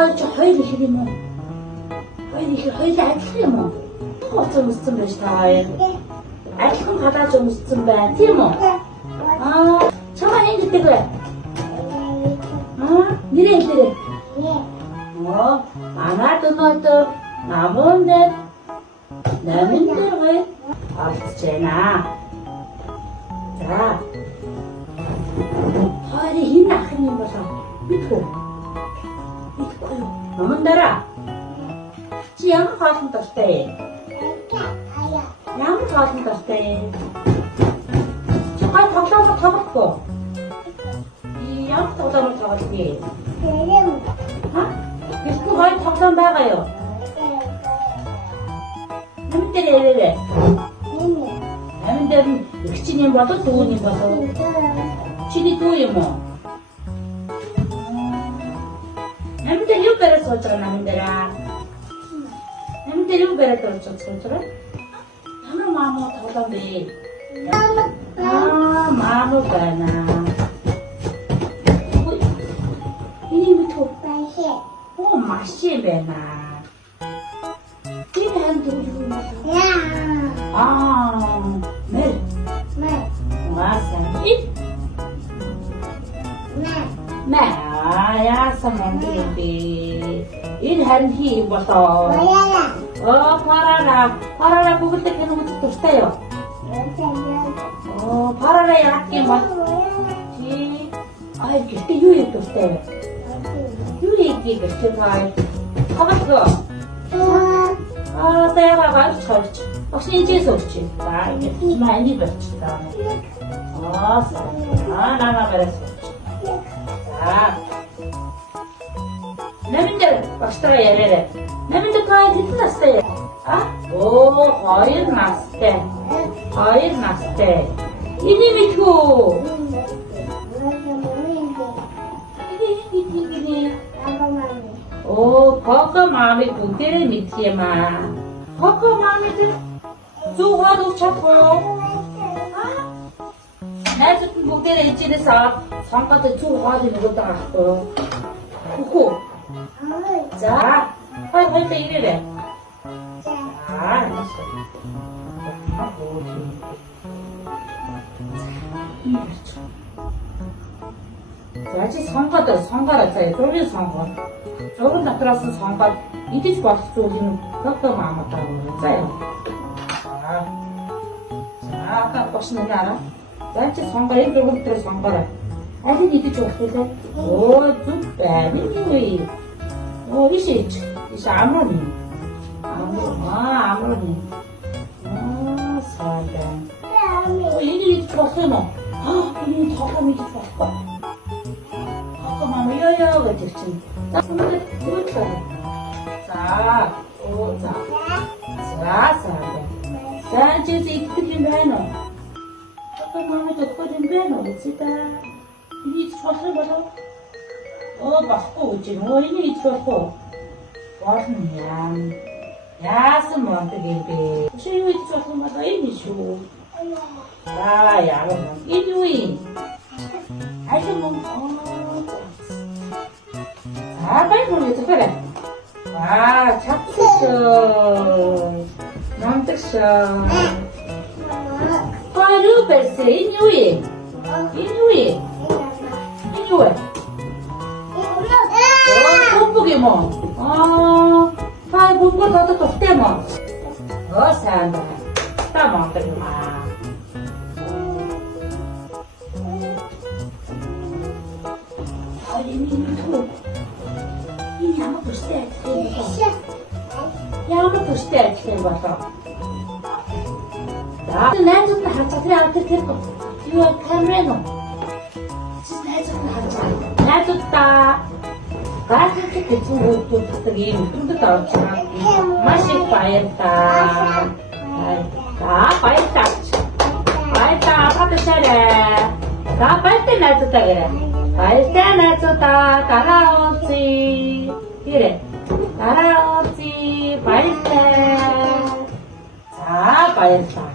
хоёр ч хоёр их юм уу? Хоёр адилхан юм уу? Хоцсон өмссөн байж та хоёр. Адилхан гадааж өмссөн байна. Тийм үү? Чамаа энэ гэдэг вэ? Нэрээ хэлээрэй. Манайд өнөөдөр намуун дээр намын дээр олдож байна. За. Хоёрын хин ах юм болоо. Мэдгүй юу? Намын дараа. Чи ямар хоолнд дуртай? Ямар хоолнд дуртай? Чи гай тоглоомор тоглохгүй? Ямар тоглоомор тоглохгүй? Гэвч гай тоглоом байгаа юу? Намын дээр ярээрэй. Намын дээр их чинь юм болов дүүний болов? Чиний дүү юм уу? Намын дээр юу бариад сууж байгаа намын дээр? Намын дээр юу бариад сууж байгаа? Ямар маамуу тоглоом бэ? Маамуу байна. Энийг мэдгүй. Машин байна. Τι κάνει το βιβλίο? Ναι. Μάσαμε. Ναι. Яасан юм бэ? Энэ харин хий болоо. Парара бүгдээ кино үзчихтэй юу? Парара яах юм бол? Чи гэртээ юу юм дуртай вэ? Юу хийх гэж байна? Хаваа. Тэйгээ гарч харж. Огшны инжээс өгч. За ингэ маний болчихлоо. Нана барас. За. Наминдэр баштаа яраарэ. Наминдэр кай хэдэн настай? Хоёр настай. Хоёр настай. Энийг мэдгүй. Коко мами бүгдээрээ мэдх юм аа. Коко мамид зүүхад уучахгүй. Найзууд нь бүгдээрээ ичнээс аваад сонгоод зүүхад өгöd байгаа байхгүй. Үгүй. За, хоёр ирээрэй. За чи сонгоорой заяа. Зургийг сонгоо. Зургийн дотроос нь сонгоод идэж болох зүйлийг Коко маамаа заяа. За та бошны наараа. За чи сонгоо энэ зургийн дотроос сонгоорой. Аль нь идэж болох вэ? Зүг байна. Ишээч. Амрын. Амрын. Саадан. Энэ идэж болох юм уу? Энэ тоохоо идэж болохгүй. Яа гэж чинь. За бүгд бүгд. За. За чи ихтэй юм байна уу? Папа мама doktor юм байна уу? Зита. Энийг цохол болоо. Баггүй гэж юм. Энийг хийж болохгүй. Болно яа. Яасан мондөг юм бэ? Чи юу хийж болох юм бол энэ шүү. Яа. Энэ юу юм? Ажил мөн. 빨리 보내줘, 그래. 잡수셔. 남득셔. 과류 벌써 인유이. 뽀뽀기 뭐. 뽀뽀 더도 덥대 뭐. 산다. 따먹더니 마. Ямар төстэй ажил юм болоо. За найзууд нь харж байгаа тэр юу камерын уу? Чи найзууд нь харж байгаа. Найзуудаа гайхах гэж зүгтдэг ийм өдрөд орж байгаа. Маш их баярлалаа. За баярлалаа. Хаташаарай. За баярлалаа найзуудаа гэрээ. Баярлалаа найзуудаа дараа уулзъя. Гэрээ. Дараа уулзъя. Баярлалаа. За баярлалаа.